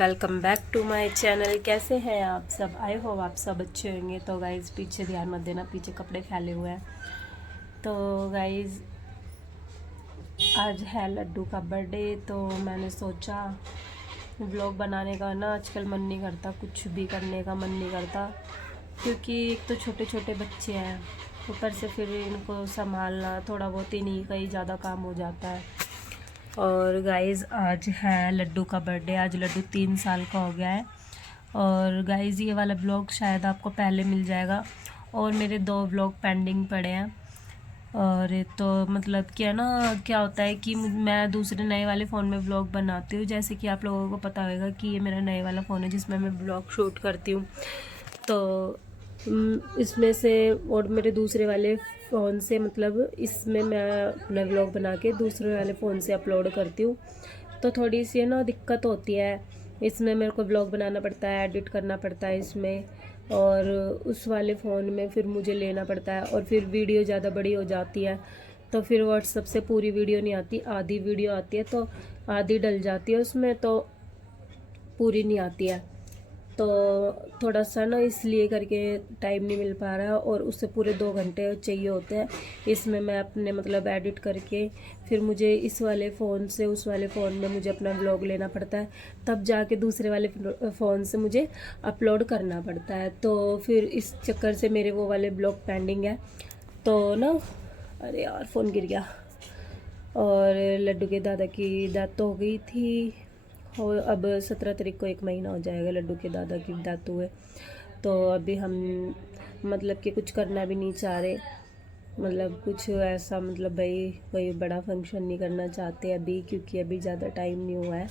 Welcome back to my channel. कैसे हैं आप सब? आई होप आप सब अच्छे होंगे। तो गाइज़ पीछे ध्यान मत देना, पीछे कपड़े फैले हुए हैं। तो गाइज़ आज है लड्डू का बर्थडे, तो मैंने सोचा व्लॉग बनाने का ना आजकल मन नहीं करता, कुछ भी करने का मन नहीं करता, क्योंकि एक तो छोटे छोटे बच्चे हैं, ऊपर से फिर इनको संभालना थोड़ा बहुत ही नहीं कहीं ज़्यादा काम हो जाता है। और गाइज़ आज है लड्डू का बर्थडे। आज लड्डू 3 साल का हो गया है। और गाइज़ ये वाला ब्लॉग शायद आपको पहले मिल जाएगा, और मेरे 2 ब्लॉग पेंडिंग पड़े हैं। और तो मतलब क्या ना, क्या होता है कि मैं दूसरे नए वाले फ़ोन में ब्लॉग बनाती हूँ, जैसे कि आप लोगों को पता होगा कि ये मेरा नए वाला फ़ोन है जिसमें मैं ब्लॉग शूट करती हूँ। तो इसमें से और मेरे दूसरे वाले फ़ोन से मतलब इसमें मैं अपना व्लॉग बना के दूसरे वाले फ़ोन से अपलोड करती हूँ। तो थोड़ी सी ना दिक्कत होती है, इसमें मेरे को व्लॉग बनाना पड़ता है, एडिट करना पड़ता है इसमें, और उस वाले फ़ोन में फिर मुझे लेना पड़ता है, और फिर वीडियो ज़्यादा बड़ी हो जाती है तो फिर व्हाट्सएप से पूरी वीडियो नहीं आती, आधी वीडियो आती है, तो आधी डल जाती है उसमें, तो पूरी नहीं आती है। तो थोड़ा सा ना इसलिए करके टाइम नहीं मिल पा रहा, और उससे पूरे 2 घंटे चाहिए होते हैं इसमें मैं अपने मतलब एडिट करके, फिर मुझे इस वाले फ़ोन से उस वाले फ़ोन में मुझे अपना व्लॉग लेना पड़ता है, तब जाके दूसरे वाले फ़ोन से मुझे अपलोड करना पड़ता है। तो फिर इस चक्कर से मेरे वो वाले ब्लॉग पेंडिंग है। तो ना, अरे यार फ़ोन गिर गया। और लड्डू के दादा की डेथ हो गई थी, और अब 17 तारीख को 1 महीना हो जाएगा लड्डू के दादा की डेथ हुए। तो अभी हम मतलब कि कुछ करना भी नहीं चाह रहे, मतलब कुछ ऐसा मतलब भाई कोई बड़ा फंक्शन नहीं करना चाहते अभी, क्योंकि अभी ज़्यादा टाइम नहीं हुआ है।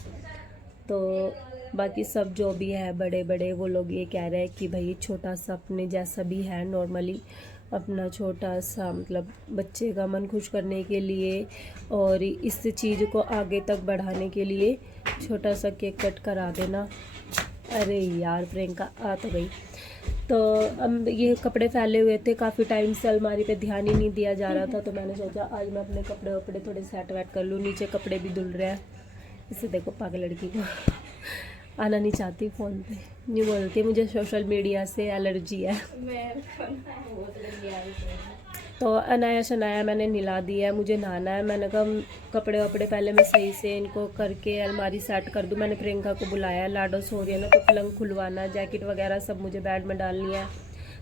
तो बाकी सब जो भी है बड़े बड़े वो लोग ये कह रहे हैं कि भाई छोटा सा अपने जैसा भी है नॉर्मली अपना छोटा सा मतलब बच्चे का मन खुश करने के लिए और इस चीज़ को आगे तक बढ़ाने के लिए छोटा सा केक कट करा देना। अरे यार प्रियंका आ तो गई। तो अब ये कपड़े फैले हुए थे काफ़ी टाइम से, अलमारी पे ध्यान ही नहीं दिया जा रहा था, तो मैंने सोचा आज मैं अपने कपड़े वपड़े थोड़े सेट वेट कर लूँ। नीचे कपड़े भी धुल रहे हैं। इसे देखो पागल लड़की को आना नहीं चाहती फ़ोन पे, नहीं बोलती मुझे सोशल मीडिया से एलर्जी है। तो अनाया शनाया मैंने नहला दिया है, मुझे नहाना है। मैंने कहा कपड़े वपड़े पहले मैं सही से इनको करके अलमारी सेट कर दूँ। मैंने प्रियंका को बुलाया, लाडो सो रही है ना, तो पलंग खुलवाना, जैकेट वगैरह सब मुझे बेड में डालनी है।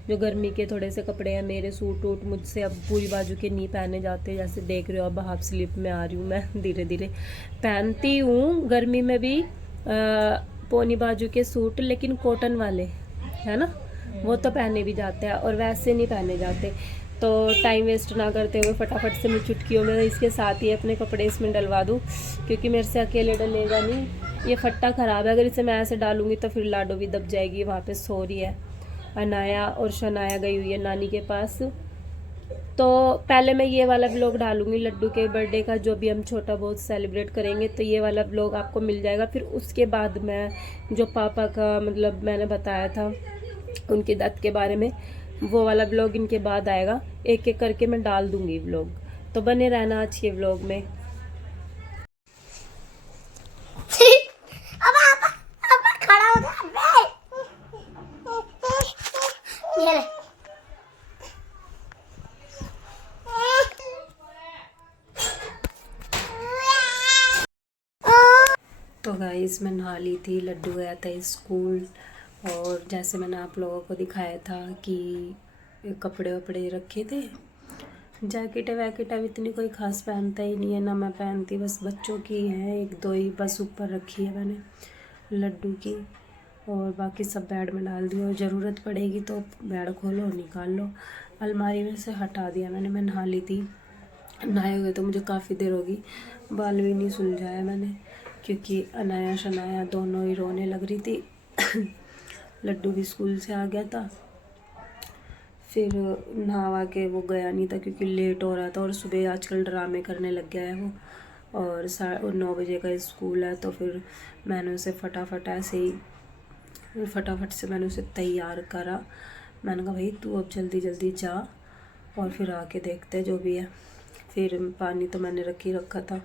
जो गर्मी के थोड़े से कपड़े हैं मेरे, सूट वूट मुझसे अब पूरी बाजू के नहीं पहने जाते, जैसे देख रहे हो अब हाफ स्लीप में आ रही हूँ मैं, धीरे धीरे पहनती हूँ गर्मी में भी पौनी बाजू के सूट, लेकिन कॉटन वाले है ना, वो तो पहने भी जाते हैं, और वैसे नहीं पहने जाते। तो टाइम वेस्ट ना करते हुए फटाफट से मैं चुटकियों में इसके साथ ही अपने कपड़े इसमें डलवा दूँ, क्योंकि मेरे से अकेले डलेगा नहीं। ये फट्टा ख़राब है, अगर इसे मैं ऐसे डालूँगी तो फिर लाडो भी दब जाएगी। वहाँ पे सो रही है अनाया, और शनाया गई हुई है नानी के पास। तो पहले मैं ये वाला ब्लॉग डालूंगी लड्डू के बर्थडे का, जो भी हम छोटा बहुत सेलिब्रेट करेंगे, तो ये वाला ब्लॉग आपको मिल जाएगा। फिर उसके बाद मैं जो पापा का मतलब मैंने बताया था उनकी डेथ के बारे में, वो वाला ब्लॉग इनके बाद आएगा। एक एक करके मैं डाल दूंगी ब्लॉग, तो बने रहना आज के ब्लॉग में। खड़ा हो जा ये ले। तो गाइस मैं नहा ली थी, लड्डू गया था स्कूल, और जैसे मैंने आप लोगों को दिखाया था कि कपड़े वपड़े रखे थे, जैकेट वैकेट अब इतनी कोई ख़ास पहनता ही नहीं है ना, मैं पहनती बस बच्चों की है, 1 2 ही बस ऊपर रखी है मैंने लड्डू की, और बाकी सब बेड में डाल दिया। और ज़रूरत पड़ेगी तो बेड खोलो निकाल लो, अलमारी में से हटा दिया मैंने। मैं नहा ली थी, नहाए हुए तो मुझे काफ़ी देर होगी, बाल भी नहीं सुलझाया मैंने, क्योंकि अनाया शनाया दोनों ही रोने लग रही थी लड्डू भी स्कूल से आ गया था, फिर नहावा के वो गया नहीं था क्योंकि लेट हो रहा था, और सुबह आजकल ड्रामे करने लग गया है वो, और 9 बजे का स्कूल है। तो फिर मैंने उसे फटाफट ऐसे ही फटाफट से मैंने उसे तैयार करा। मैंने कहा भाई तू अब जल्दी जल्दी जा, और फिर आके देखते जो भी है। फिर पानी तो मैंने रख ही रखा था,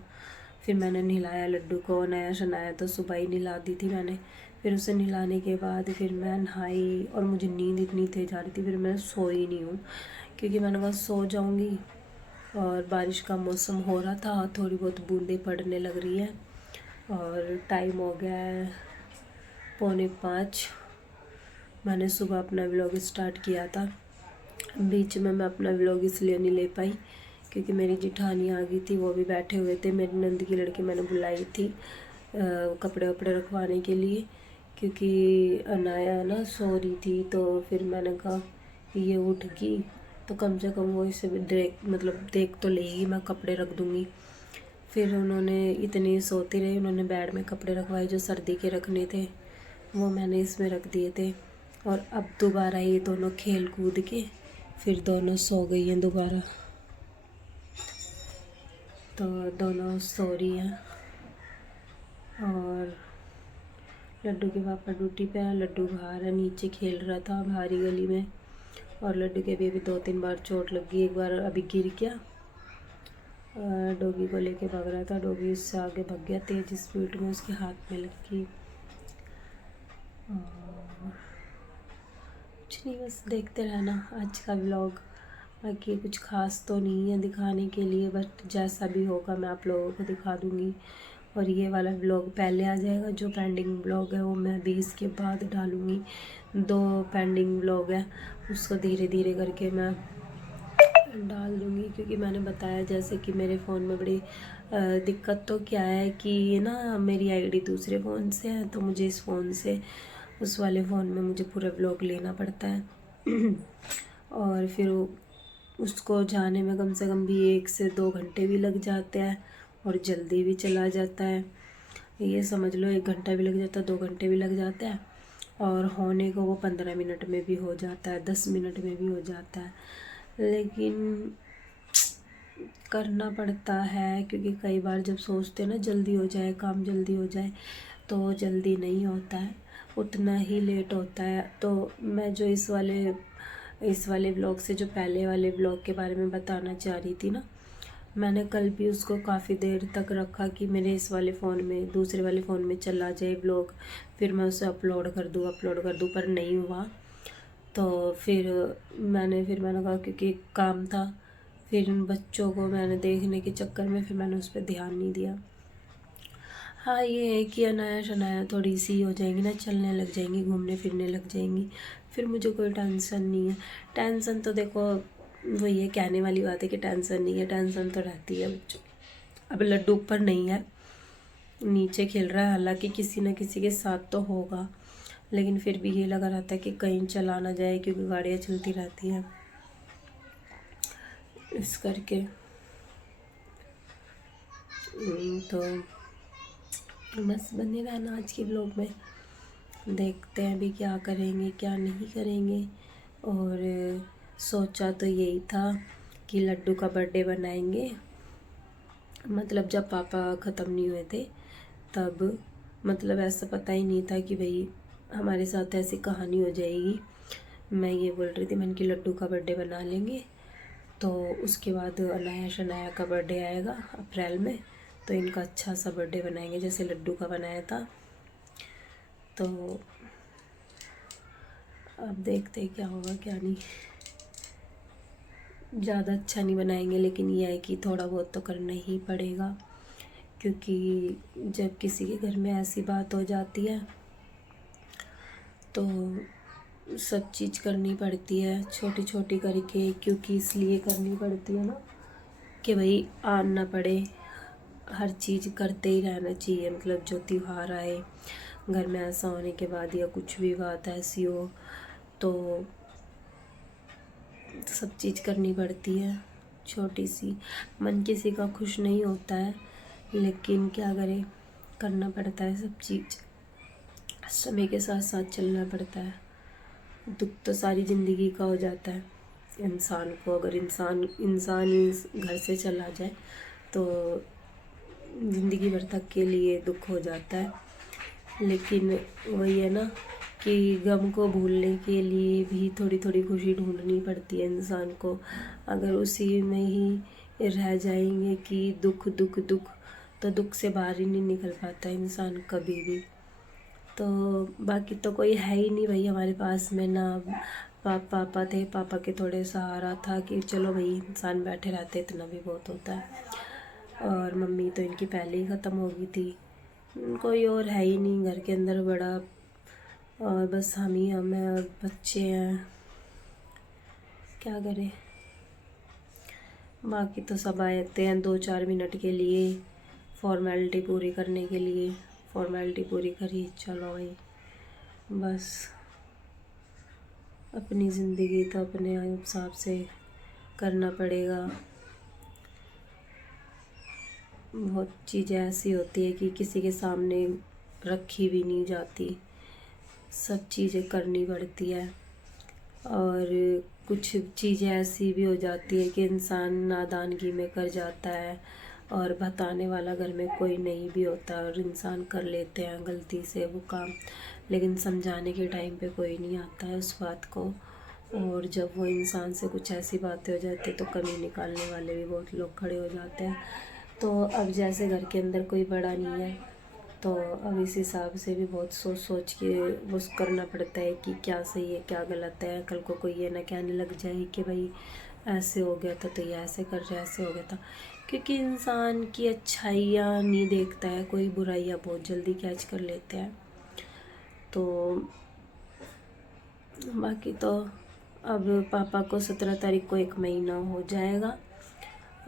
फिर मैंने नहलाया लड्डू को, नया शनाया तो सुबह ही नहला दी थी मैंने। फिर उसे नहलाने के बाद फिर मैं नहाई और मुझे नींद इतनी तेज आ रही थी, फिर मैं सोई नहीं हूँ क्योंकि मैंने कहा सो जाऊँगी। और बारिश का मौसम हो रहा था, थोड़ी बहुत बूंदें पड़ने लग रही है और टाइम हो गया है 4:45। मैंने सुबह अपना व्लॉग स्टार्ट किया था, बीच में मैं अपना व्लॉग इसलिए नहीं ले पाई क्योंकि मेरी जिठानी आ गई थी, वो भी बैठे हुए थे। मेरी नंद की लड़की मैंने बुलाई थी कपड़े वपड़े रखवाने के लिए क्योंकि अनाया ना सो रही थी। तो फिर मैंने कहा ये उठ गई तो कम से कम वो इसे देख तो लेगी, मैं कपड़े रख दूँगी। फिर उन्होंने इतनी सोती रही, उन्होंने बेड में कपड़े रखवाए जो सर्दी के रखने थे, वो मैंने इसमें रख दिए थे। और अब दोबारा ये दोनों खेल कूद के फिर दोनों सो गई हैं दोबारा। तो दोनों सो रही हैं और लड्डू के पापा ड्यूटी पे हैं। लड्डू बाहर है, नीचे खेल रहा था बाहरी गली में। और लड्डू के भी अभी 2-3 बार चोट लगी, एक बार अभी गिर गया, डॉगी को लेके भाग रहा था, डॉगी उससे आगे भाग गया तेज़ स्पीड में, उसके हाथ में लग गई। कुछ नहीं, बस देखते रहना आज का व्लॉग। बाकी कुछ खास तो नहीं है दिखाने के लिए, बट जैसा भी होगा मैं आप लोगों को दिखा दूँगी। और ये वाला व्लॉग पहले आ जाएगा, जो पेंडिंग व्लॉग है वो मैं अभी इसके बाद डालूँगी। 2 पेंडिंग व्लॉग है, उसको धीरे धीरे करके मैं डाल दूँगी क्योंकि मैंने बताया जैसे कि मेरे फ़ोन में बड़ी दिक्कत तो क्या है कि ना मेरी आईडी दूसरे फ़ोन से है, तो मुझे इस फ़ोन से उस वाले फ़ोन में मुझे पूरा व्लॉग लेना पड़ता है और फिर उसको जाने में कम से कम भी 1 से 2 घंटे भी लग जाते हैं और जल्दी भी चला जाता है। ये समझ लो 1 घंटा भी लग जाता है, 2 घंटे भी लग जाता है और होने को वो 15 मिनट में भी हो जाता है, 10 मिनट में भी हो जाता है। लेकिन करना पड़ता है क्योंकि कई बार जब सोचते हैं ना जल्दी हो जाए, काम जल्दी हो जाए, तो जल्दी नहीं होता है, उतना ही लेट होता है। तो मैं जो इस वाले व्लॉग से जो पहले वाले व्लॉग के बारे में बताना चाह रही थी ना, मैंने कल भी उसको काफ़ी देर तक रखा कि मेरे इस वाले फ़ोन में, दूसरे वाले फ़ोन में चला जाए व्लॉग, फिर मैं उसे अपलोड कर दूँ, पर नहीं हुआ। तो फिर मैंने कहा क्योंकि काम था, फिर इन बच्चों को मैंने देखने के चक्कर में फिर मैंने उस पर ध्यान नहीं दिया। हाँ ये है कि अनाया शनाया थोड़ी सी हो जाएंगी ना, चलने लग जाएंगी, घूमने फिरने लग जाएंगी, फिर मुझे कोई टेंशन नहीं है। टेंशन तो देखो वही है, कहने वाली बात है कि टेंशन नहीं है, टेंशन तो रहती है बच्चों। अब लड्डू ऊपर नहीं है, नीचे खेल रहा है, हालांकि किसी न किसी के साथ तो होगा, लेकिन फिर भी ये लगा रहता है कि कहीं चला ना जाए क्योंकि गाड़ियाँ चलती रहती हैं इस करके। तो बस बने रहना आज के व्लॉग में, देखते हैं अभी क्या करेंगे क्या नहीं करेंगे। और सोचा तो यही था कि लड्डू का बर्थडे बनाएंगे, मतलब जब पापा ख़त्म नहीं हुए थे तब, मतलब ऐसा पता ही नहीं था कि भाई हमारे साथ ऐसी कहानी हो जाएगी। मैं ये बोल रही थी मैंने कि लड्डू का बर्थडे बना लेंगे, तो उसके बाद अनाया शनाया का बर्थडे आएगा अप्रैल में, तो इनका अच्छा सा बर्थडे बनाएंगे जैसे लड्डू का बनाया था। तो अब देखते हैं क्या होगा क्या नहीं, ज़्यादा अच्छा नहीं बनाएंगे, लेकिन यह है कि थोड़ा बहुत तो करना ही पड़ेगा क्योंकि जब किसी के घर में ऐसी बात हो जाती है तो सब चीज़ करनी पड़ती है छोटी छोटी करके, क्योंकि इसलिए करनी पड़ती है ना कि भाई आन ना पड़े, हर चीज़ करते ही रहना चाहिए। मतलब जो त्यौहार आए घर में ऐसा होने के बाद या कुछ भी बात ऐसी हो तो सब चीज़ करनी पड़ती है। छोटी सी मन किसी का खुश नहीं होता है, लेकिन क्या करें, करना पड़ता है सब चीज़, समय के साथ साथ चलना पड़ता है। दुख तो सारी ज़िंदगी का हो जाता है इंसान को, अगर इंसान इस घर से चला जाए तो ज़िंदगी भर तक के लिए दुख हो जाता है। लेकिन वही है ना कि गम को भूलने के लिए भी थोड़ी थोड़ी खुशी ढूंढनी पड़ती है इंसान को। अगर उसी में ही रह जाएंगे कि दुख दुख दुख, तो दुख से बाहर ही नहीं निकल पाता इंसान कभी भी। तो बाकी तो कोई है ही नहीं भाई हमारे पास में ना। पापा थे, पापा के थोड़े सहारा था कि चलो भाई इंसान बैठे रहते, इतना भी बहुत होता है। और मम्मी तो इनकी पहले ही ख़त्म हो गई थी, कोई और है ही नहीं घर के अंदर बड़ा, और बस हम हैं और बच्चे हैं, क्या करें। बाकी तो सब आते हैं 2-4 मिनट के लिए फॉर्मेलिटी पूरी करने के लिए, फॉर्मेलिटी पूरी करी चलो भाई, बस अपनी ज़िंदगी तो अपने हिसाब से करना पड़ेगा। बहुत चीज़ें ऐसी होती है कि किसी के सामने रखी भी नहीं जाती, सब चीज़ें करनी पड़ती है। और कुछ चीज़ें ऐसी भी हो जाती है कि इंसान नादानगी में कर जाता है और बताने वाला घर में कोई नहीं भी होता और इंसान कर लेते हैं गलती से वो काम, लेकिन समझाने के टाइम पे कोई नहीं आता है उस बात को। और जब वो इंसान से कुछ ऐसी बातें हो जाती है तो कमी निकालने वाले भी बहुत लोग खड़े हो जाते हैं। तो अब जैसे घर के अंदर कोई बड़ा नहीं है तो अब इस हिसाब से भी बहुत सोच सोच के वो करना पड़ता है कि क्या सही है क्या गलत है। कल को कोई ये ना कहने लग जाए कि भाई ऐसे हो गया था तो ये ऐसे कर रहे, ऐसे हो गया था, क्योंकि इंसान की अच्छाइयाँ नहीं देखता है, कोई बुराइयाँ बहुत जल्दी कैच कर लेते हैं। तो बाकी तो अब पापा को 17 तारीख को 1 महीना हो जाएगा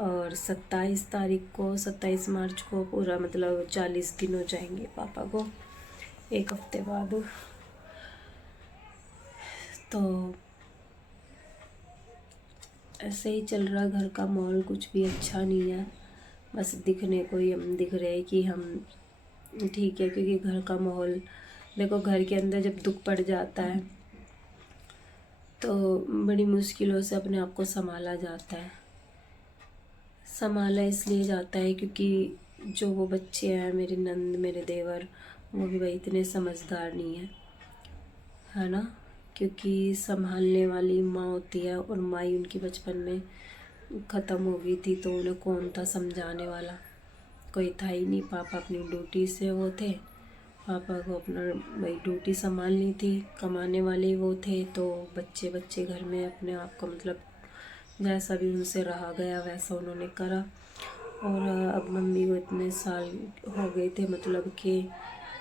और 27 मार्च को पूरा मतलब 40 दिन हो जाएंगे पापा को, 1 हफ्ते बाद। तो ऐसे ही चल रहा घर का माहौल, कुछ भी अच्छा नहीं है, बस दिखने को ही हम दिख रहे हैं कि हम ठीक है। क्योंकि घर का माहौल देखो, घर के अंदर जब दुख पड़ जाता है तो बड़ी मुश्किलों से अपने आप को संभाला जाता है। संभाला इसलिए जाता है क्योंकि जो वो बच्चे हैं, मेरे नंद मेरे देवर, वो भी भाई इतने समझदार नहीं है ना। क्योंकि संभालने वाली माँ होती है और माँ ही उनकी बचपन में ख़त्म हो गई थी, तो उन्हें कौन था समझाने वाला, कोई था ही नहीं। पापा अपनी ड्यूटी से वो थे, पापा को अपना भाई ड्यूटी संभालनी थी, कमाने वाले वो थे, तो बच्चे बच्चे घर में अपने आप को मतलब जैसा भी उनसे रहा गया वैसा उन्होंने करा। और अब मम्मी को इतने साल हो गए थे, मतलब कि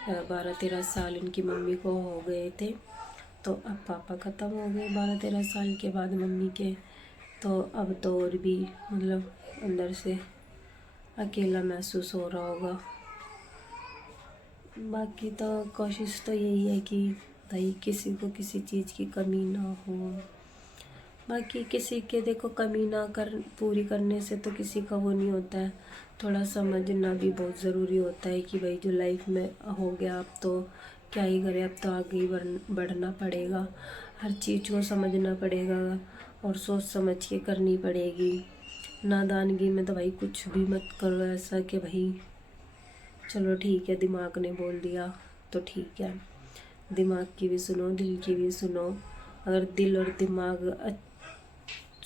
12-13 साल इनकी मम्मी को हो गए थे, तो अब पापा ख़त्म हो गए 12-13 साल के बाद मम्मी के। तो अब तो और भी मतलब अंदर से अकेला महसूस हो रहा होगा। बाकी तो कोशिश तो यही है कि भाई किसी को किसी चीज़ की कमी ना हो। बाकी किसी के देखो कमी ना कर पूरी करने से तो किसी का वो नहीं होता है, थोड़ा समझना भी बहुत ज़रूरी होता है कि भाई जो लाइफ में हो गया अब तो क्या ही करें, अब तो आगे ही बढ़ना पड़ेगा, हर चीज़ को समझना पड़ेगा और सोच समझ के करनी पड़ेगी। नादानगी में तो भाई कुछ भी मत करो ऐसा कि भाई चलो ठीक है दिमाग ने बोल दिया तो ठीक है, दिमाग की भी सुनो दिल की भी सुनो। अगर दिल और दिमाग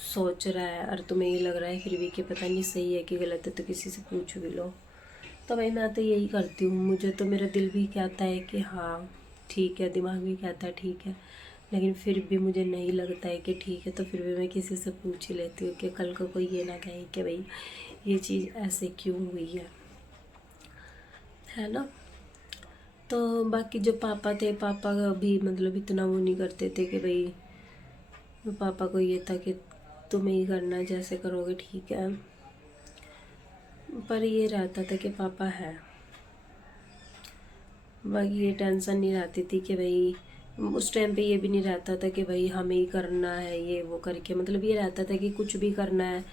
सोच रहा है और तुम्हें ये लग रहा है फिर भी कि पता नहीं सही है कि गलत है तो किसी से पूछ भी लो। तो भाई मैं तो यही करती हूँ, मुझे तो मेरा दिल भी कहता है कि हाँ ठीक है, दिमाग भी कहता है ठीक है, लेकिन फिर भी मुझे नहीं लगता है कि ठीक है, तो फिर भी मैं किसी से पूछ ही लेती हूँ कि कल को कोई ये ना कहे कि भाई ये चीज़ ऐसे क्यों हुई है ना। तो बाकी जो पापा थे, पापा भी मतलब इतना वो नहीं करते थे कि भाई, पापा को ये था कि तुम्हें ही करना है, जैसे करोगे ठीक है। पर ये रहता था कि पापा है, बाकी ये टेंशन नहीं रहती थी कि भाई उस टाइम पे ये भी नहीं रहता था कि भाई हमें ही करना है ये वो करके, मतलब ये रहता था कि कुछ भी करना है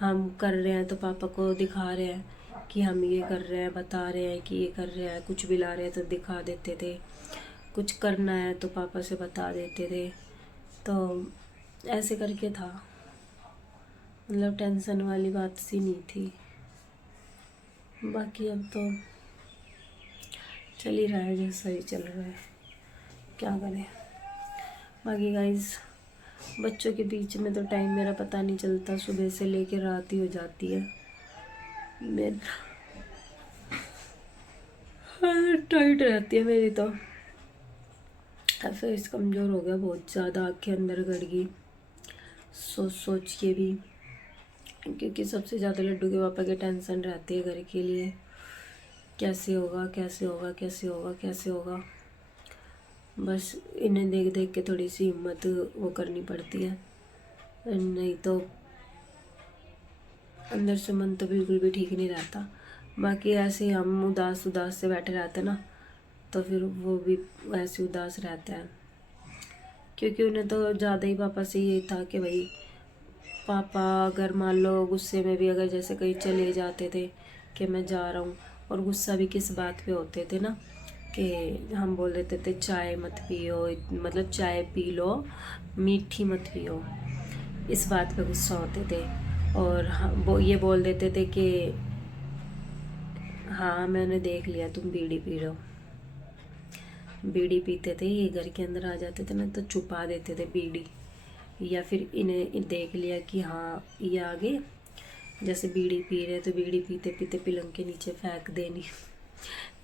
हम कर रहे हैं तो पापा को दिखा रहे हैं कि हम ये कर रहे हैं, बता रहे हैं कि ये कर रहे हैं, कुछ भी ला रहे हैं तो दिखा देते थे, कुछ करना है तो पापा से बता देते थे। तो ऐसे करके था, मतलब टेंशन वाली बात सी नहीं थी। बाकी अब तो चल ही रहा है जैसा ही चल रहा है, क्या करें। बाकी गाइस बच्चों के बीच में तो टाइम मेरा पता नहीं चलता, सुबह से लेकर रात ही हो जाती है। टाइट रहती है मेरी तो। फेस कमज़ोर हो गया बहुत ज़्यादा, आँखें अंदर गड़ गई सोच सोच के भी, क्योंकि सबसे ज़्यादा लड्डू के पापा की टेंशन रहती है घर के लिए, कैसे होगा कैसे होगा कैसे होगा कैसे होगा। बस इन्हें देख देख के थोड़ी सी हिम्मत वो करनी पड़ती है, नहीं तो अंदर से मन तो बिल्कुल भी ठीक नहीं रहता। बाकी ऐसे ही हम उदास उदास से बैठे रहते ना, तो फिर वो भी वैसे उदास रहता है, क्योंकि उन्हें तो ज़्यादा ही पापा से ये था कि भाई पापा अगर मान लो गुस्से में भी अगर जैसे कहीं चले जाते थे कि मैं जा रहा हूँ, और गुस्सा भी किस बात पे होते थे ना, कि हम बोल देते थे चाय मत पियो, मतलब चाय पी लो मीठी मत पियो, इस बात पे गुस्सा होते थे। और वो ये बोल देते थे कि हाँ मैंने देख लिया तुम बीड़ी पी रहे हो, बीड़ी पीते थे ये घर के अंदर आ जाते थे ना, तो छुपा देते थे बीड़ी, या फिर इन्हें देख लिया कि हाँ ये आगे जैसे बीड़ी पी रहे, तो बीड़ी पीते पीते पलंग के नीचे फेंक देनी,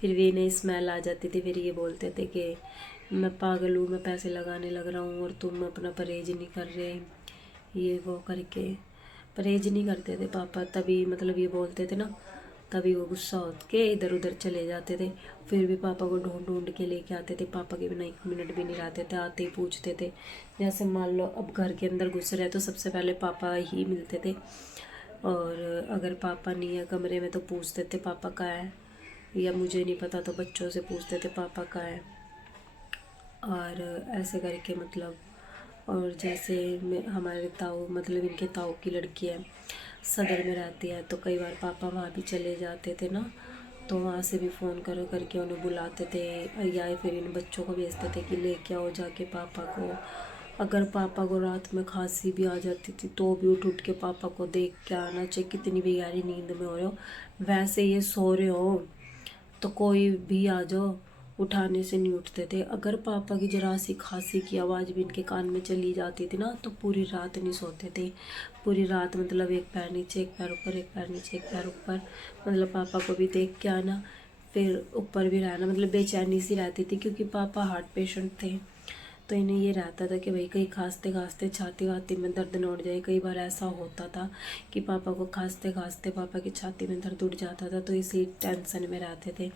फिर भी इन्हें स्मेल आ जाती थी, फिर ये बोलते थे कि मैं पागल हूँ, मैं पैसे लगाने लग रहा हूँ और तुम अपना परहेज नहीं कर रहे, ये वो करके परहेज नहीं करते थे पापा, तभी मतलब ये बोलते थे ना, तभी वो गुस्सा हो के इधर उधर चले जाते थे। फिर भी पापा को ढूंढ ढूंढ के लेके आते थे, पापा के बिना 1 मिनट भी नहीं रहते थे, आते ही पूछते थे। जैसे मान लो अब घर के अंदर घुस रहे तो सबसे पहले पापा ही मिलते थे, और अगर पापा नहीं है कमरे में तो पूछते थे पापा कहाँ है, या मुझे नहीं पता तो बच्चों से पूछते थे पापा कहाँ है, और ऐसे करके मतलब। और जैसे हमारे ताऊ मतलब इनके ताऊ की लड़की है, सदर में रहती है, तो कई बार पापा वहाँ भी चले जाते थे ना, तो वहाँ से भी फ़ोन करो करके उन्हें बुलाते थे, या फिर इन बच्चों को भेजते थे कि लेके आओ जाके पापा को। अगर पापा को रात में खांसी भी आ जाती थी तो भी उठ उठ के पापा को देख के आना, चाहे कितनी भी गहरी नींद में हो रहे हो, वैसे ये सो रहे हो तो कोई भी आ जाओ उठाने से नहीं उठते थे। अगर पापा की जरा सी खांसी की आवाज़ भी इनके कान में चली जाती थी ना, तो पूरी रात नहीं सोते थे, पूरी रात मतलब एक पैर नीचे एक पैर ऊपर, एक पैर नीचे एक पैर ऊपर, मतलब पापा को भी देख के आना, फिर ऊपर भी रहना, मतलब बेचैनी सी रहती थी, क्योंकि पापा हार्ट पेशेंट थे, तो इन्हें ये रहता था कि भाई कहीं खांसते खांसते छाती वाती में दर्द न उठ जाए। कई बार ऐसा होता था कि पापा को खांसते खांसते पापा की छाती में दर्द उठ जाता था, तो इसी टेंशन में रहते थे,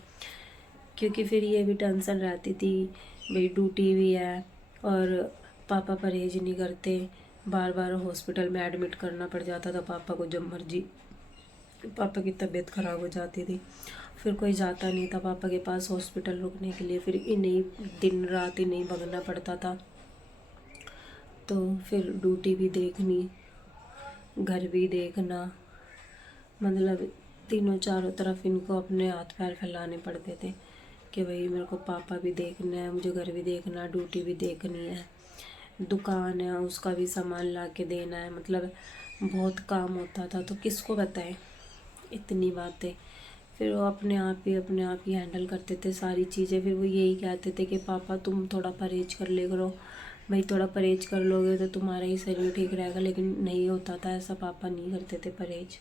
क्योंकि फिर ये भी टेंशन रहती थी भाई ड्यूटी भी है, और पापा परहेज नहीं करते, बार बार हॉस्पिटल में एडमिट करना पड़ जाता था पापा को, जब मर्जी पापा की तबीयत ख़राब हो जाती थी, फिर कोई जाता नहीं था पापा के पास हॉस्पिटल रुकने के लिए, फिर इन्हीं दिन रात इन्हीं भगना पड़ता था। तो फिर ड्यूटी भी देखनी, घर भी देखना, मतलब तीनों चारों तरफ इनको अपने हाथ पैर फैलाने पड़ते थे कि भाई मेरे को पापा भी देखना है, मुझे घर भी देखना, ड्यूटी भी देखनी है, दुकान है उसका भी सामान ला के देना है, मतलब बहुत काम होता था, तो किसको बताएं इतनी बातें। फिर वो अपने आप ही हैंडल करते थे सारी चीज़ें। फिर वो यही कहते थे कि पापा तुम थोड़ा परहेज कर ले करो, भाई थोड़ा परहेज कर लोगे तो तुम्हारा ही शरीर ठीक रहेगा, लेकिन नहीं होता था ऐसा, पापा नहीं करते थे परहेज।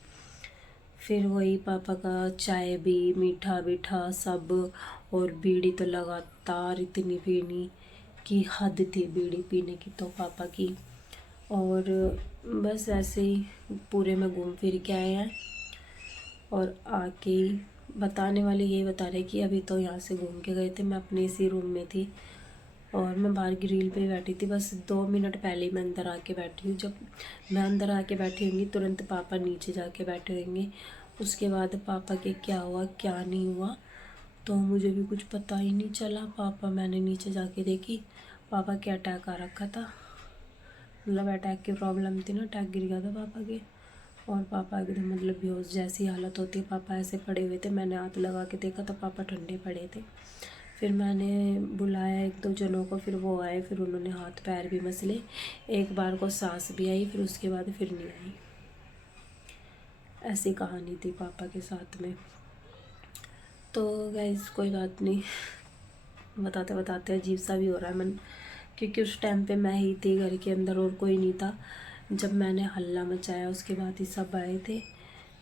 फिर वही पापा का चाय भी मीठा मीठा सब, और बीड़ी तो लगातार इतनी पीनी कि हद थी बीड़ी पीने की तो पापा की। और बस ऐसे ही पूरे में घूम फिर के आए हैं, और आके बताने वाले ये बता रहे कि अभी तो यहाँ से घूम के गए थे, मैं अपने इसी रूम में थी और मैं बाहर ग्रिल पे बैठी थी, बस 2 मिनट पहले ही मैं अंदर आके बैठी हूँ। जब मैं अंदर आके बैठी होंगी तुरंत पापा नीचे जाके बैठे होंगे, उसके बाद पापा के क्या हुआ क्या नहीं हुआ तो मुझे भी कुछ पता ही नहीं चला। पापा मैंने नीचे जाके देखी, पापा के अटैक आ रखा था, मतलब अटैक की प्रॉब्लम थी ना, अटैक गिर गया था पापा के, और पापा एकदम मतलब बेहोश जैसी हालत होती है, पापा ऐसे पड़े हुए थे। मैंने हाथ लगा के देखा तो पापा ठंडे पड़े थे। फिर मैंने बुलाया 1-2 जनों को, फिर वो आए, फिर उन्होंने हाथ पैर भी मसले, एक बार को सांस भी आई, फिर उसके बाद फिर नहीं आई। ऐसी कहानी थी पापा के साथ में। तो गाइस कोई बात नहीं, बताते बताते अजीब सा भी हो रहा है मन, क्योंकि उस टाइम पे मैं ही थी घर के अंदर और कोई नहीं था। जब मैंने हल्ला मचाया उसके बाद ही सब आए थे,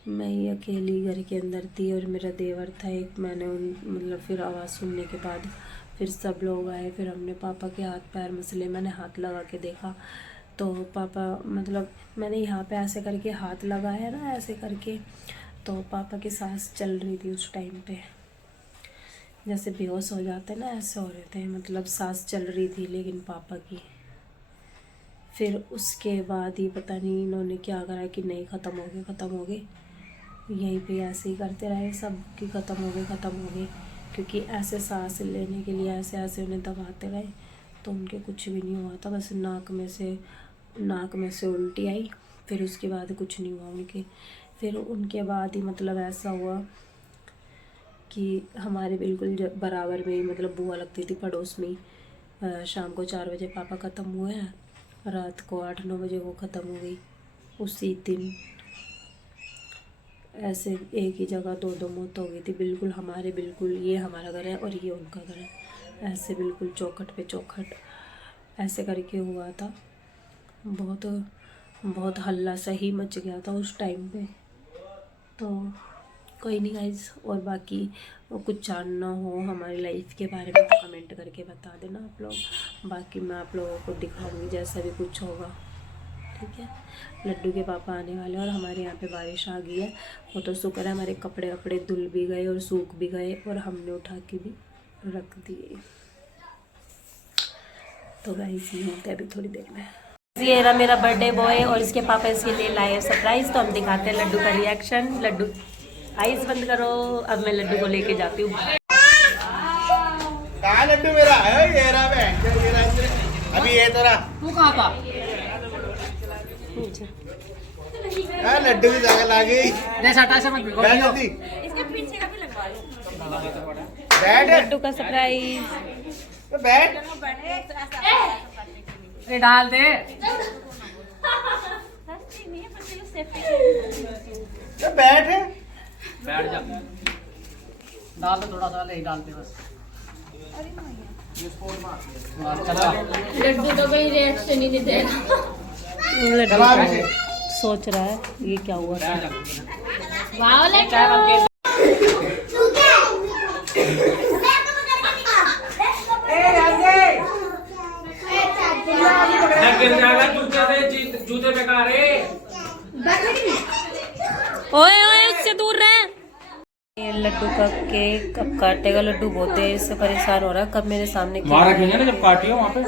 मैं ही अकेली घर के अंदर थी और मेरा देवर था एक। मैंने मतलब फिर आवाज़ सुनने के बाद फिर सब लोग आए, फिर हमने पापा के हाथ पैर मसले। मैंने हाथ लगा के देखा तो पापा मतलब मैंने यहाँ पे ऐसे करके हाथ लगाया ना, ऐसे करके, तो पापा की सांस चल रही थी उस टाइम पे, जैसे बेहोश हो जाते ना ऐसे हो रहे थे, मतलब सांस चल रही थी लेकिन पापा की। फिर उसके बाद ही पता नहीं इन्होंने क्या करा कि नहीं ख़त्म हो गए। यहीं पे ऐसे ही करते रहे सब कि ख़त्म हो गए, क्योंकि ऐसे सांस लेने के लिए ऐसे ऐसे उन्हें दबाते रहे तो उनके कुछ भी नहीं हुआ था। बस नाक में से उल्टी आई, फिर उसके बाद कुछ नहीं हुआ उनके। फिर उनके बाद ही मतलब ऐसा हुआ कि हमारे बिल्कुल बराबर में ही मतलब बुआ लगती थी पड़ोस में ही। शाम को 4 बजे पापा ख़त्म हुए हैं, रात को 8-9 बजे वो ख़त्म हो गई। उसी दिन ऐसे एक ही जगह 2 मौत हो गई थी। बिल्कुल ये हमारा घर है और ये उनका घर है, ऐसे बिल्कुल चौखट पे चौखट ऐसे करके हुआ था। बहुत हल्ला सही मच गया था उस टाइम पे। तो कोई नहीं गाइस, और बाकी कुछ जानना हो हमारी लाइफ के बारे में तो कमेंट करके बता देना आप लोग। बाकी मैं आप लोगों को दिखाऊंगी जैसा भी कुछ होगा, ठीक है। लड्डू के पापा आने वाले हैं और हमारे यहाँ पे बारिश आ गई है। वो तो शुक्र है, हमारे कपड़े वपड़े धुल भी गए और सूख भी गए और हमने उठा के भी रख दिए। तो गाइस ये होता है अभी थोड़ी देर में। ये रहा मेरा बर्थडे बॉय और इसके पापा इसके लिए लाए सरप्राइज। तो हम दिखाते हैं लड्डू का रिएक्शन। लड्डू आइज बंद करो, अब मैं लड्डू को लेके जाती हूँ। कहाँ लड्डू मेरा है? ये रहा बहन, ये रहा। अभी ये तो रहा। तू कहाँ था? लड्डू की जगह ला गई। बैठ जल्दी। इसके पीछे का भी लगवा लो। बैठ। लड्डू का सरप्राइज। बैठ। ये डाल दे। बैठ। बैठ जा। डाल दो थोड़ा सा, ले डालते बस। लड्डू तो कोई रिएक्शन ही नहीं देगा। लड्डू सोच रहा है ये क्या हुआ था। वाह लड्डू। जूते बेकार है। ओए उससे दूर रहे। ये लड्डू का केक कब काटेगा? लड्डू बहुत देर से परेशान हो रहा है, कब मेरे सामने मारा क्यों नहीं जब काटी हो वहाँ पे?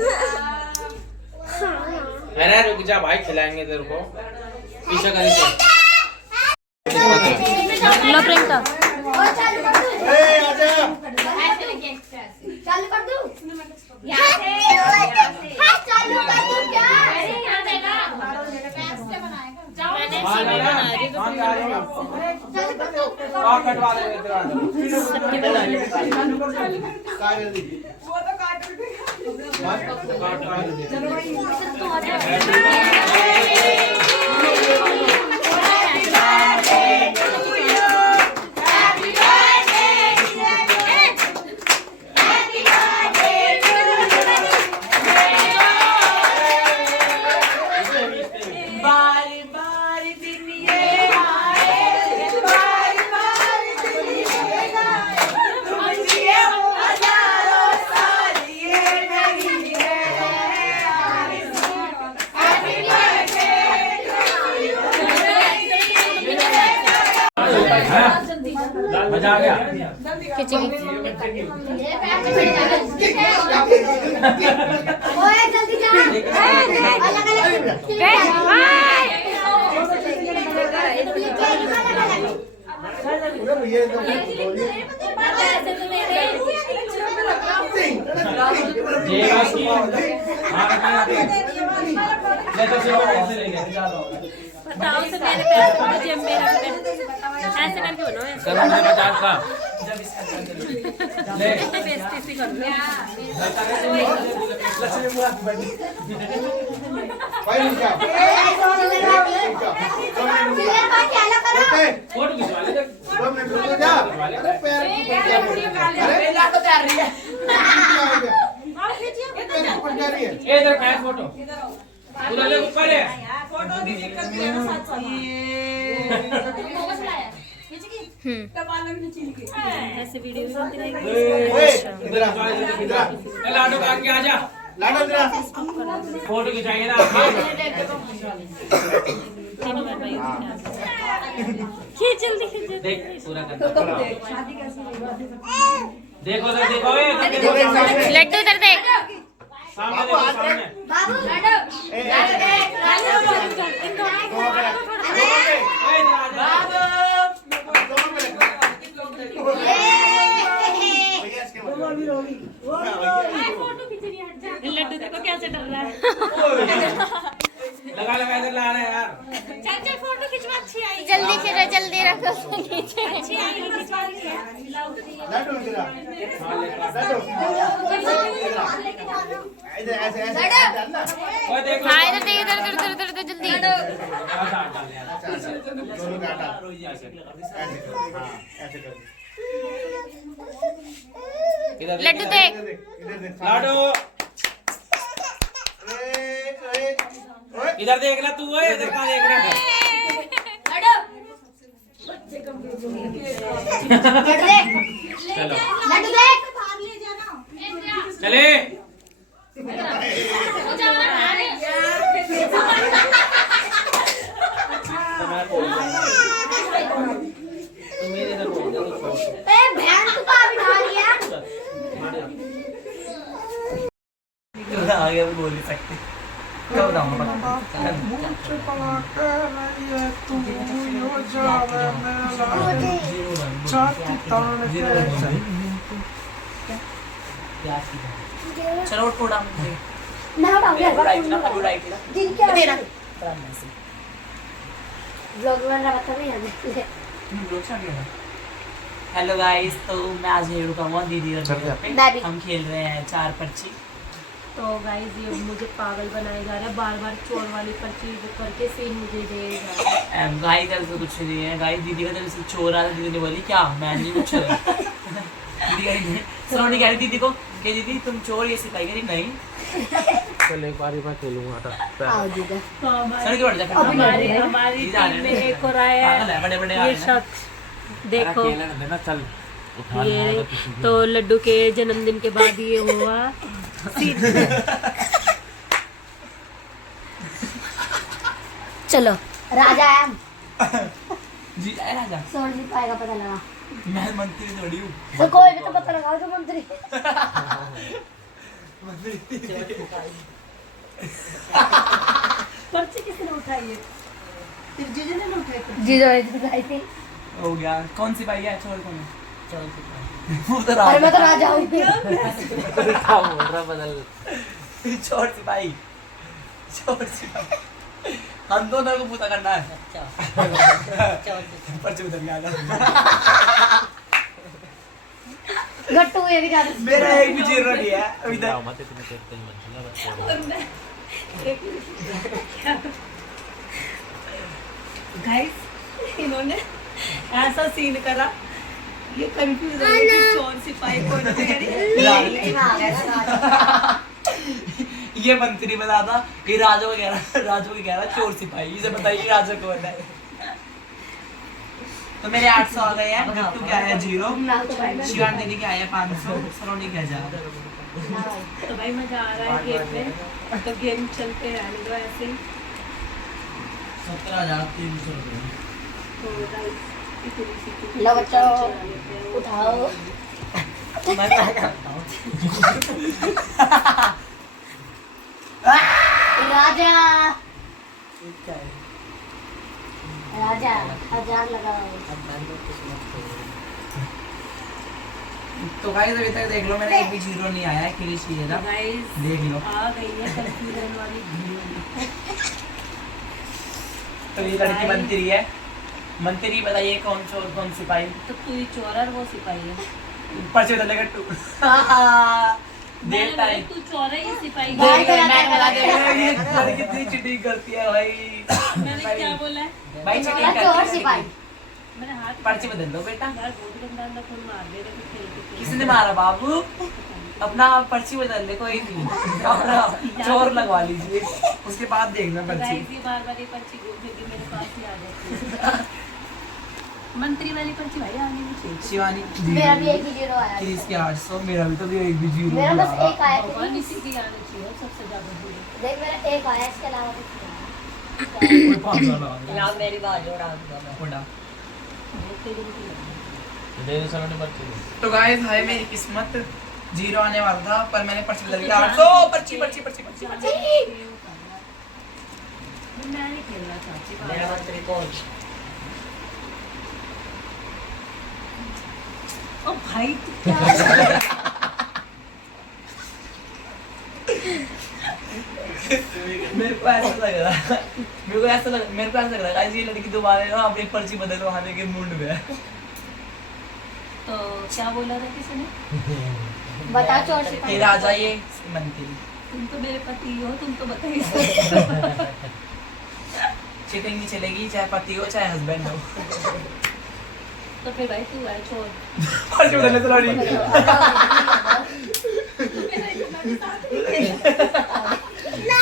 अरे रुक जा भाई, खिलाएंगे तेरे को। पीछे कर लो प्रियंका। चालू कर दूं? यहाँ से चालू कर दूं क्या? यहाँ देगा। कटवा मजा आ गया। ओए जल्दी जा। बताओ से मेरे पैसे मुझे मेरा ऐसे करके बनो है। चलो मुझे 50 का ले। बेइज्जती सी कर लो। फोटो खिंचवा ले। इधर पैर फोटो उधर ले ऊपर है। फोटो की दिक्कत भी है ना साथ साथ। ऐसे वीडियो भी बनती रहेगी। इधर लाडो का आगे आजा। लाडो इधर फोटो खिंचाएंगे ना। तीनों बहन भाई खींच जल्दी खींच। देख पूरा करना। देखो तो देखो ये लड्डू इधर देख। सामने देखो सामने। बाबू लाडो लड्डू देखो कैसे डर रहा है। लगा लगा इधर ला रहे हैं यार। चल चल फोटो खिंचवा। अच्छी आई जल्दी खींचो, जल्दी रखो नीचे। अच्छी आई खिंचवा ली है। लाडो इधर इधर ऐसे ऐसे डालना। ओए देखो। हाँ इधर देख, इधर इधर इधर इधर जल्दी। डाल यार। दोनों का डाल ऐसे हाँ ऐसे कर लड्डू देख। इधर देख लाडो ओए इधर देख ना तू। ओए इधर का देख रहा है। चलो लड्डू देख चले। मेरे इधर बोल दो छोड़। ए बहन तू का बिठा लिया आगे भी बोल नहीं सकते। कब बताऊंगा चलो थोड़ा ना उठाऊंगा जिनके ब्लॉग में ना बता नहीं हमें हेलो गाइस, तो मैं आज नहीं रुकाऊंगा दीदी मैं भी। हम खेल रहे हैं 4 पर्ची। तो गाइस ये मुझे पागल बनाया जा रहा है। बार बार चोर वाली पर्ची करके सीन मुझे दे जा रहा है। गाइस तरफ से कुछ नहीं है। गाइस दीदी का तरफ से चोर आ रहा। दीदी ने बोली क्या मैं नहीं कुछ दीदी कह रही सलोनी कह रही दीदी को कि दीदी तुम चोर ये सिखाई। कह रही नहीं चल एक बार मैं खेलूंगा तो सर की बढ़ जा हमारी हमारी टीम में एक और आया है बड़े बड़े ये शख्स। देखो देना चल। ये तो लड्डू के जन्मदिन के बाद ये हुआ। चलो राजा है हम जी आए राजा। सोच नहीं पाएगा पता लगा मैं मंत्री थोड़ी हूँ। तो कोई भी तो पता लगाओ जो मंत्री पर्ची किसने उठाई है? फिर जीजू ने उठाई थी। जी जो आई थी हो गया। कौन सी पाई है चोर कौन है? चोर वो तो अरे मैं तो राजा हूँ चोर सिपाही। चोर सिपाही हम दोनों को पूता करना है। पर्ची उधर में आ जा। गट्टू ये भी खा मेरा एक भी जीरो नहीं है अभी तक। गाइस इन्होंने ऐसा सीन करा ये कंफ्यूज हो गई कि चोर सिपाही कौन है। ये मंत्री बता था कि राजू को कह रहा चोर सिपाही। इसे बताइए राजा कौन है। तो मेरे 800 आ गए हैं। गट्टू क्या है 0, शिवान दीदी क्या है 500, सलोनी क्या जा। तो भाई मजा आ रहा है गेम में। तो गेम चलते रहने दो ऐसे ही। 17,300 रुपये। तो गाइस इतनी सी लो बच्चों उठाओ राजा राजा 1000 लगाओ तो गाइस अभी तक देख लो मेरा एक भी 0 नहीं आया है। क्लिच ही है ना गाइस देख लो। आ गई है कंफ्यूजन वाली। तो ये लड़की मंत्री है। मंत्री बताइए कौन चोर कौन सिपाही। तो तू ही चोर और वो सिपाही है। पर्चे उधर लगा टू देख टाइम। तू चोर है ये सिपाही बाहर है। करा ये लड़की कितनी चीटिंग करती है भाई। मैंने क्या बोला है? भाई चीटिंग चोर करती है। सिपाही मैंने हाथ पर्ची बदल दो बेटा। यार बहुत गंदा अंदर खून मार दे रहे थे खेलते खेलते। किसने मारा बाबू? अपना पर्ची बदल ले कोई नहीं। अपना चोर लगवा लीजिए उसके बाद देखना पर्ची। गाइस ये बार-बार ये पर्ची घूम फिर के मेरे पास ही आ जाती है। मंत्री वाली पर्ची भाई आनी नहीं चाहिए। शिवानी मेरा भी एक ही 0 आया। किस के 800 मेरा भी तो भी एक भी 0 मेरा बस एक आया। भगवान इसी की आनी चाहिए सबसे ज्यादा दूर। देख मेरा एक आया, इसके अलावा कुछ नहीं आया। कोई 500 लगा यार मेरी बात जोड़ा दूंगा मैं। थोड़ा तो गाइस हाय मेरी किस्मत 0 आने वाला था पर मैंने पर्ची बदल दिया 800 पर्ची पर्ची पर्ची पर्ची मैं नहीं खेलना चाहती। मेरा मंत्री कौन? ओ भाई तू क्या मेरे को ऐसा लग रहा गाइस ये लड़की दोबारा ना अपनी पर्ची बदलवाने के मूड में है। तो क्या बोला था किसी ने? बता चोर से फिर आ जाइए मंत्री। तुम तो मेरे पति हो, तुम तो बताइए। चीटिंग नहीं चलेगी चाहे पति हो चाहे हस्बैंड हो। तो फिर भाई तू है छोड़। पर्ची बदलने से लड़ी।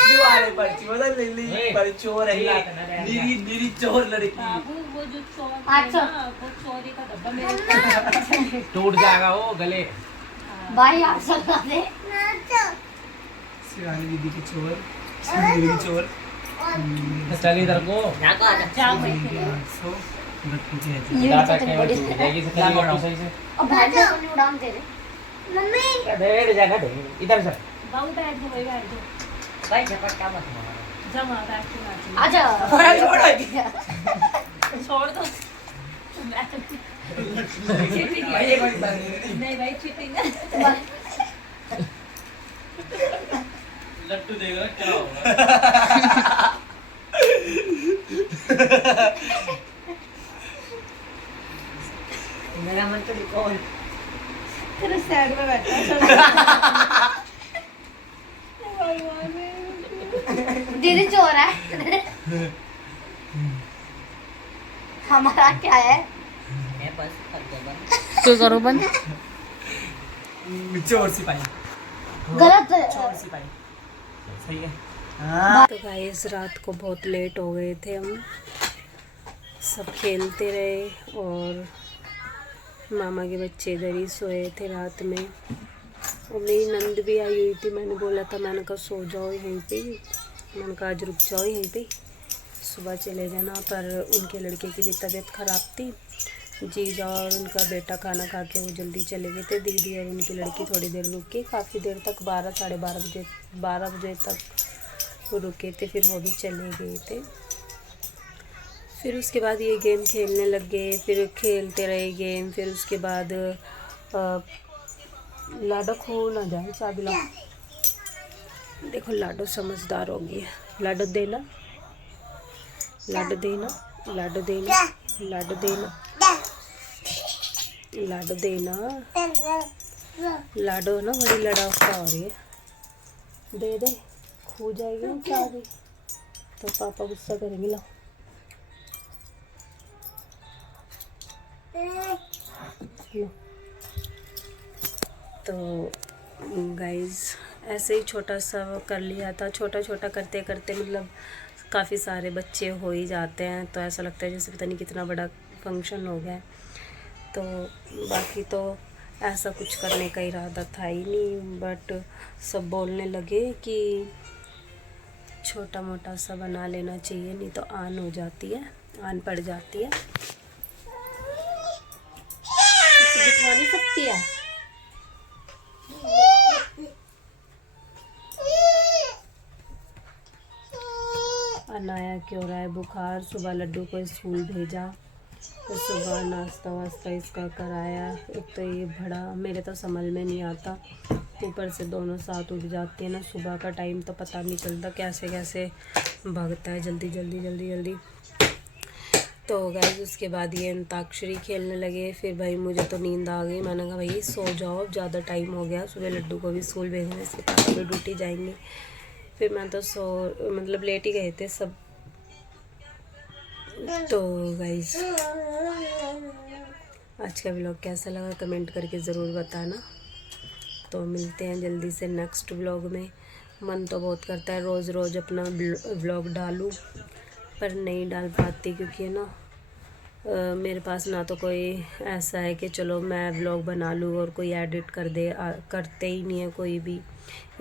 दोबारा पर्ची बदल ले ली पर चोर है ये निरी चोर लड़की। बाबू वो जो चोर 800 वो चोरी का डब्बा मेरे टूट जाएगा वो गले। भाई 800 ला दे। शिवानी दीदी की चोर शिवानी दीदी की चोर चल इधर को यहाँ को आजा। जाओ भाई। 800 लड़की के है। ये डाटा तो के बड़ी टूट जाएगी से खेल लो सही से। अब भाई को नहीं उड़ान दे दे। मम्मी बैठ जाएगा इधर से। बाबू बैठ जाओ भाई, बैठ जाओ। भाई झपट्टा मत मारो। जमा बैठ के नाच। आजा। छोड़ दो। चीटिंग भाई है। ये कोई बात नहीं। नहीं भाई चीटिंग है। लट्टू देगा क्या होगा। मेरा मंत्री कौन? तेरे साइड में बैठा है। दीदी चोर है। हमारा क्या है? मैं बस कर दे बंद। तू करो बंद। चोर सिपाही गलत चोर सिपाही सही है। तो गाइस रात को बहुत लेट हो गए थे, हम सब खेलते रहे और मामा के बच्चे इधर ही सोए थे रात में। और मेरी नंद भी आई हुई थी। मैंने बोला था, मैंने कहा सो जाओ यहीं पे, मैंने कहा आज रुक जाओ यहीं पे, सुबह चले जाना। पर उनके लड़के की भी तबीयत ख़राब थी। जीजा और उनका बेटा खाना खा के वो जल्दी चले गए थे। दीदी और उनकी लड़की थोड़ी देर रुक के, काफ़ी देर तक 12 साढ़े 12 बजे तक वो रुके थे, फिर वो भी चले गए थे। फिर उसके बाद ये गेम खेलने लग गए, फिर खेलते रहे गेम। फिर उसके बाद लाडो खो ना जाए, चाबी ला। देखो लाडो समझदार हो गई है। लाडो देना, लाडो देना, लाडो देना, लाडो देना, लाडो देना। लाडो ना बड़ी लड़ाका हो रही है। दे दे, खो जाएगी ना चाबी तो पापा गुस्सा करेंगे। ला तो गाइज़ ऐसे ही छोटा सा कर लिया था। छोटा छोटा करते करते मतलब काफ़ी सारे बच्चे हो ही जाते हैं, तो ऐसा लगता है जैसे पता नहीं कितना बड़ा फंक्शन हो गया है। तो बाकी तो ऐसा कुछ करने का इरादा था ही नहीं, बट सब बोलने लगे कि छोटा मोटा सा बना लेना चाहिए, नहीं तो आन हो जाती है, आन पड़ जाती है। दिखा नहीं सकती है। अनाया क्यों रहा है बुखार। सुबह लड्डू को स्कूल भेजा, तो सुबह नाश्ता वास्ता इसका कराया। एक तो ये बड़ा मेरे तो समझ में नहीं आता, ऊपर से दोनों साथ उठ जाती है ना। सुबह का टाइम तो पता नहीं चलता कैसे कैसे भागता है, जल्दी जल्दी जल्दी जल्दी। तो गाइस उसके बाद ये अंताक्षरी खेलने लगे। फिर भाई मुझे तो नींद आ गई, मैंने कहा भाई सो जाओ, अब ज़्यादा टाइम हो गया। सुबह लड्डू को भी स्कूल भेजने से पापा भी ड्यूटी जाएंगे। फिर मैं तो मतलब लेट ही गए थे सब। तो गाइस आज का व्लॉग कैसा लगा कमेंट करके ज़रूर बताना। तो मिलते हैं जल्दी से नेक्स्ट व्लॉग में। मन तो बहुत करता है रोज़ रोज़ अपना व्लॉग डालूं, पर नहीं डाल पाती क्योंकि है ना मेरे पास ना तो कोई ऐसा है कि चलो मैं व्लॉग बना लूँ और कोई एडिट कर दे, करते ही नहीं है कोई भी।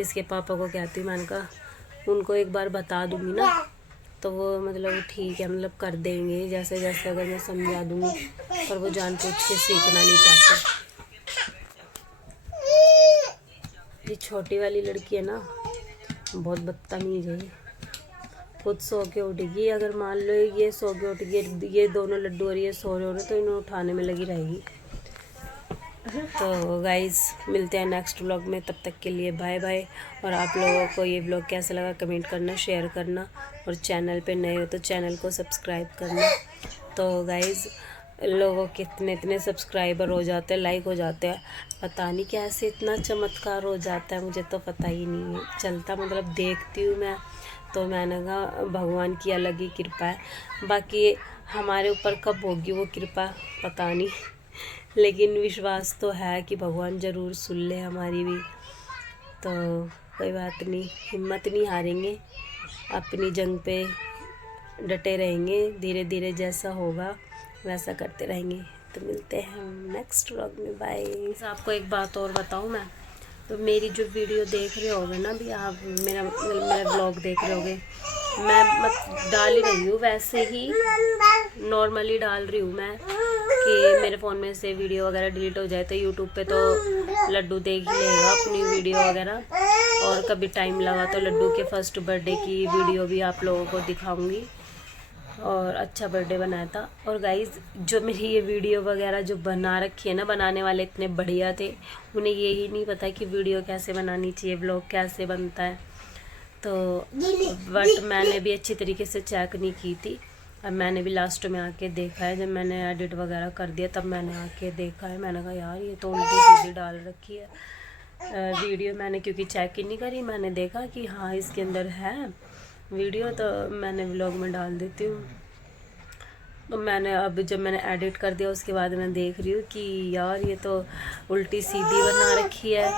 इसके पापा को कहती हूँ, मैंने कहा उनको एक बार बता दूँगी ना तो वो मतलब ठीक है, मतलब कर देंगे जैसे जैसे अगर मैं समझा दूँगी, पर वो जान पूछ के सीखना नहीं चाहते। ये छोटी वाली लड़की है ना, बहुत बदतमीज है, खुद सो के उठेगी। अगर मान लो ये सो के उठ गई, ये दोनों लड्डू और ये सो रहे हो रहे तो इन्हें उठाने में लगी रहेगी। तो गाइज़ मिलते हैं नेक्स्ट व्लॉग में, तब तक के लिए बाय बाय। और आप लोगों को ये व्लॉग कैसा लगा कमेंट करना, शेयर करना, और चैनल पे नए हो तो चैनल को सब्सक्राइब करना। तो गाइज़ लोगों के इतने सब्सक्राइबर हो जाते हैं, लाइक हो जाते हैं, पता नहीं कैसे इतना चमत्कार हो जाता है, मुझे तो पता ही नहीं है चलता। मतलब देखती हूँ मैं तो मैंने कहा भगवान की अलग ही कृपा है। बाकी हमारे ऊपर कब होगी वो कृपा पता नहीं, लेकिन विश्वास तो है कि भगवान ज़रूर सुन ले हमारी भी। तो कोई बात नहीं, हिम्मत नहीं हारेंगे, अपनी जंग पे डटे रहेंगे, धीरे धीरे जैसा होगा वैसा करते रहेंगे। तो मिलते हैं नेक्स्ट व्लॉग में, बाय। आपको एक बात और बताऊं मैं, तो मेरी जो वीडियो देख रहे होगे ना भी आप, मेरा व्लॉग देख रहे होगे, मैं मत डाल ही रही हूँ, वैसे ही नॉर्मली डाल रही हूँ मैं कि मेरे फ़ोन में से वीडियो वगैरह डिलीट हो जाए तो यूट्यूब पे तो लड्डू देख ही लेगा अपनी वीडियो वगैरह। और कभी टाइम लगा तो लड्डू के फर्स्ट बर्थडे की वीडियो भी आप लोगों को दिखाऊंगी, और अच्छा बर्थडे बनाया था। और गाइज़ जो मेरी ये वीडियो वगैरह जो बना रखी है ना, बनाने वाले इतने बढ़िया थे, उन्हें यही नहीं पता कि वीडियो कैसे बनानी चाहिए, व्लॉग कैसे बनता है। तो बट मैंने भी अच्छी तरीके से चेक नहीं की थी। अब मैंने भी लास्ट में आके देखा है, जब मैंने एडिट वगैरह कर दिया तब मैंने आके देखा है। मैंने कहा यार ये तो उल्टी सीधी डाल रखी है वीडियो। मैंने क्योंकि चेक ही नहीं करी, मैंने देखा कि हाँ इसके अंदर है वीडियो, तो मैंने व्लॉग में डाल देती हूँ। तो मैंने अब जब मैंने एडिट कर दिया उसके बाद मैं देख रही हूँ कि यार ये तो उल्टी सीधी बना रखी है,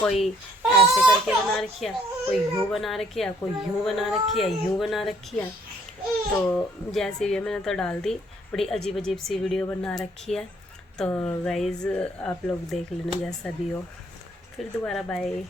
कोई ऐसे करके बना रखी है, कोई यूँ बना रखी है, कोई यूँ बना रखी है, यूँ बना रखी है। तो जैसे भी मैंने तो डाल दी, बड़ी अजीब अजीब सी वीडियो बना रखी है। तो गाइज़ आप लोग देख लेना जैसा भी हो, फिर दोबारा बाय।